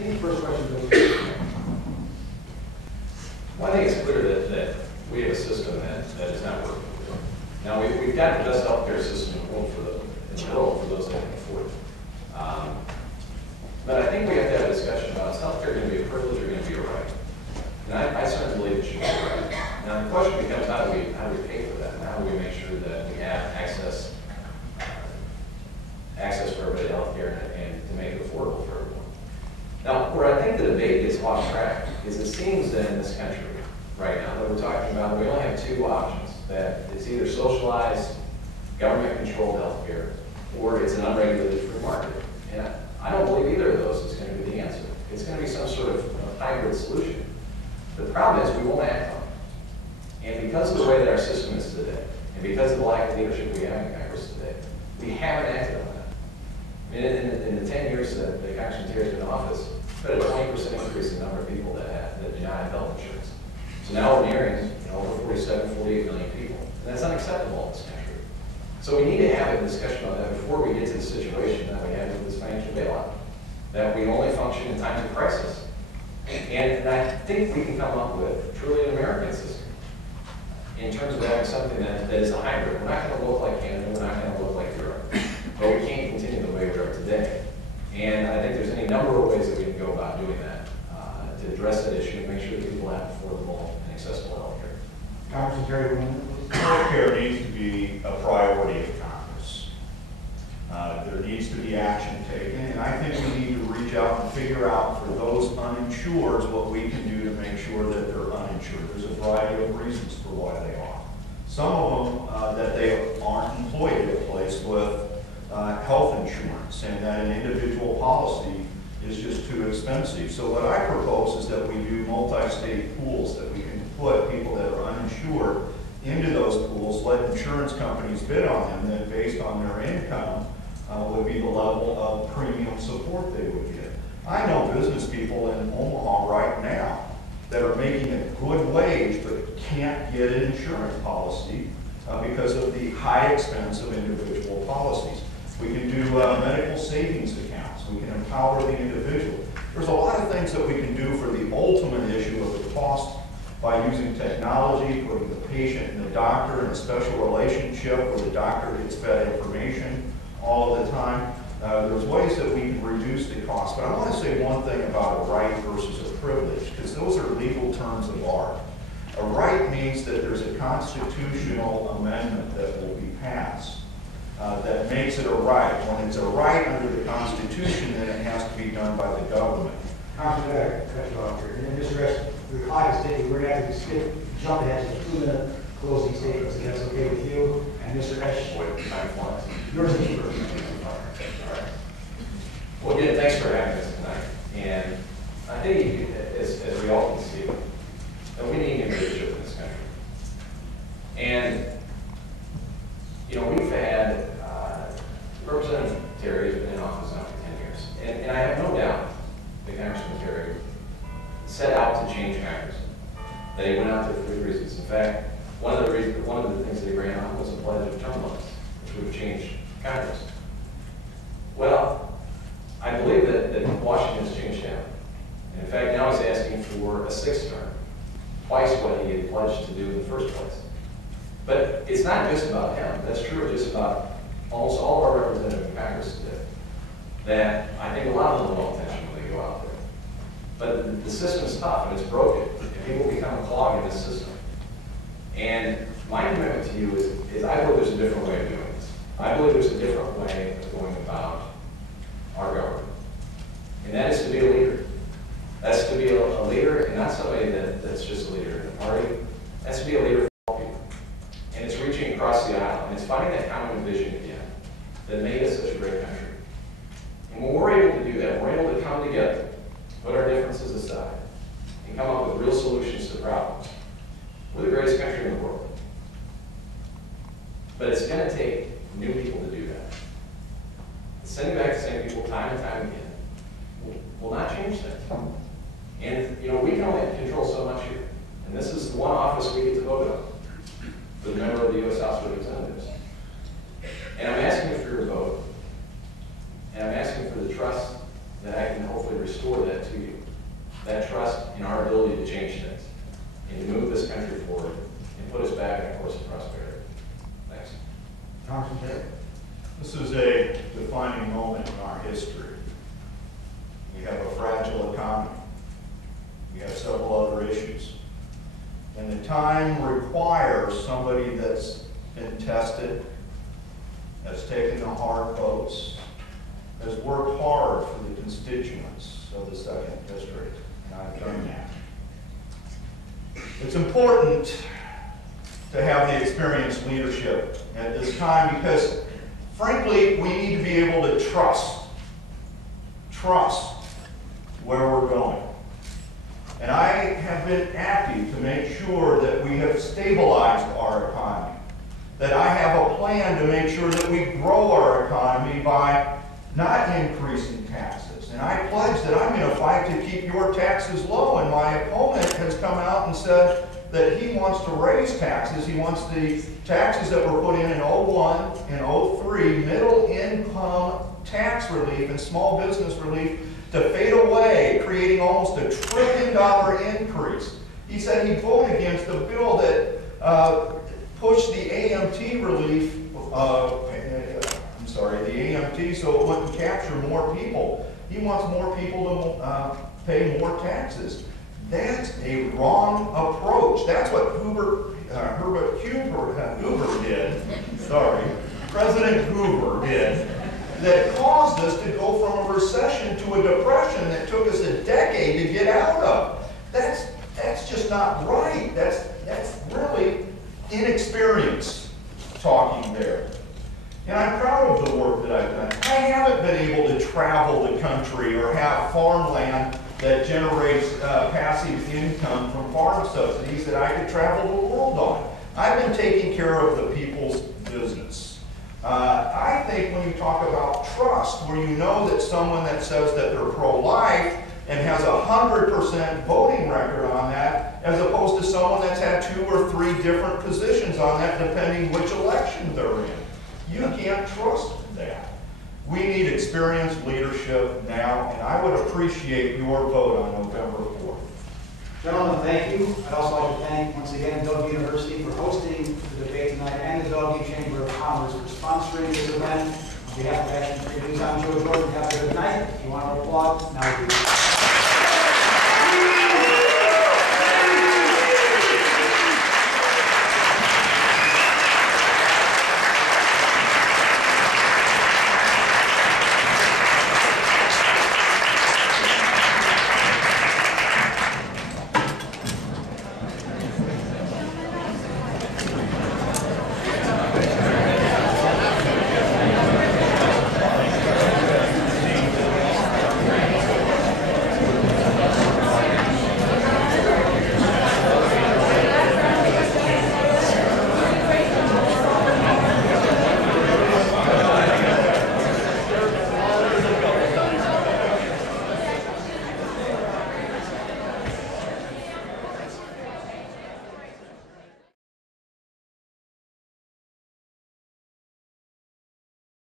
think the first question goes to Well, I think it's clear that we have a system that is not working. Now, we've got the best healthcare system in the world for those that can afford it. But I think we have to have a discussion about, is healthcare going to be a privilege or going to be a right? And I certainly believe it should be a right. Now, the question becomes, how do we pay for that? And how do we make sure that we have access for everybody to healthcare and to make it affordable for everyone? Now, where I think the debate gets off track is it seems that in this country right now that we're talking about, we only have two options, that it's either socialized, government-controlled healthcare, or it's an unregulated free market. And I don't believe either of those is going to be the answer. It's going to be some sort of hybrid solution. The problem is we won't act on it. And because of the way that our system is today, and because of the lack of leadership we have in Congress today, we haven't acted on that. In the 10 years that the Congress has been in office, we've had a 20% increase in the number of people that do not have health insurance. So now we're nearing over 47, 48 million people. And that's unacceptable in this country. So we need to have a discussion about that before we get to the situation that we have with this financial bailout, that we only function in times of crisis. And I think we can come up with truly an American system in terms of having something that is a hybrid. We're not going to look like Canada, we're not going to look like Europe, but we can't continue the way we are today. And I think there's any number of ways that we can go about doing that to address that issue and make sure that people have affordable and accessible health care. Congressman Terry Williams. Healthcare needs to be a priority of Congress. There needs to be action taken, and I think we need to reach out and figure out for those uninsured what we can do to make sure that they're uninsured. There's a variety of reasons for why they are. Some of them that they aren't employed at a place with health insurance, and that an individual policy is just too expensive. So what I propose is that we do multi-state pools, that we can put people that are uninsured into those pools, let insurance companies bid on them, then based on their income would be the level of premium support they would get. I know business people in Omaha right now that are making a good wage but can't get an insurance policy because of the high expense of individual policies. We can do medical savings accounts. We can empower the individual. There's a lot of things that we can do for the ultimate issue of the cost by using technology, putting the patient and the doctor in a special relationship where the doctor gets fed information all of the time. There's ways that we can reduce the cost. But I want to say one thing about a right versus a privilege, because those are legal terms of art. A right means that there's a constitutional amendment that will be passed that makes it a right. When it's a right under the Constitution, then it has to be done by the government. Congressman, I got to cut you off here. And then Mr. Esch, the clock is ticking. We're going to have to jump ahead to 2-minute closing statements, if that's okay with you. And Mr. Esch, Time flies. yours is first. All right. Well, again, thanks for having us tonight. And I think, as we all can see, that we need new leadership in this country. And, we've had Representative Terry has been in office now for 10 years. And I have no doubt that Congressman Terry set out to change Congress, that he went out there for good reasons. In fact, one of the things that he ran on was a pledge of term limits, which would have changed Congress. Well, I believe that Washington has changed him. And in fact, now he's asking for a sixth term, twice what he had pledged to do in the first place. But it's not just about him. That's true of just about almost all of our representatives in Congress today. That I think a lot of them are well intentioned when they go out there. But the system's tough and it's broken, and people become clogged in this system. And my commitment to you is I believe there's a different way of doing this. I believe there's a different way of going about our government. And that is to be a leader. That's to be a leader, and not somebody that's just a leader in the party. That's to be a leader for all people. And it's reaching across the aisle, and it's finding that common vision again that made us such a great country. And when we're able to do that, we're able to come together, put our differences aside, and come up with real solutions to problems. We're the greatest country in the world. But it's going to take new people to do that. Sending back the same people time and time again will not change things. And, we can only control so much here. And this is the one office we get to vote on for the member of the U.S. House of Representatives. And I'm asking you for your vote. And I'm asking for the trust that I can can hopefully restore that to you. That trust in our ability to change things and to move this country forward and put us back in a course of prosperity. Thanks. Congressman Terry. This is a defining moment in our history. We have a fragile economy. We have several other issues. And the time requires somebody that's been tested, has taken the hard votes, has worked hard for the constituents of the second district, and I've done that. It's important to have the experienced leadership at this time because, frankly, we need to be able to trust where we're going. And I have been active to make sure that we have stabilized our economy, that I have a plan to make sure that we grow our economy by not increasing taxes. And I pledge that I'm going to fight to keep your taxes low. And my opponent has come out and said that he wants to raise taxes. He wants the taxes that were put in 01 and 03, middle income tax relief and small business relief, to fade away, creating almost $1 trillion increase. He said he'd vote against the bill that pushed the AMT relief, the AMT, so it wouldn't capture more people. He wants more people to pay more taxes. That's a wrong approach. That's what Herbert Hoover did. Sorry, President Hoover did. That caused us to go from a recession to a depression that took us a decade to get out of. That's just not right. That's really inexperience talking there. And I'm proud of the work that I've done. I haven't been able to travel the country or have farmland that generates passive income from farm subsidies that I could travel the world on. I've been taking care of the people's business. I think when you talk about trust, where you know that someone that says that they're pro-life and has 100% voting record on that, as opposed to someone that's had 2 or 3 different positions on that, depending which election they're in. You can't trust that. We need experienced leadership now, and I would appreciate your vote on November 4th. Gentlemen, thank you. I'd also like to thank, once again, Bellevue University for hosting the debate tonight and the Bellevue Chamber of Commerce for sponsoring this event. On behalf of Action 3 News, I'm Joe Jordan. Have a good night. If you want to applaud, now we do.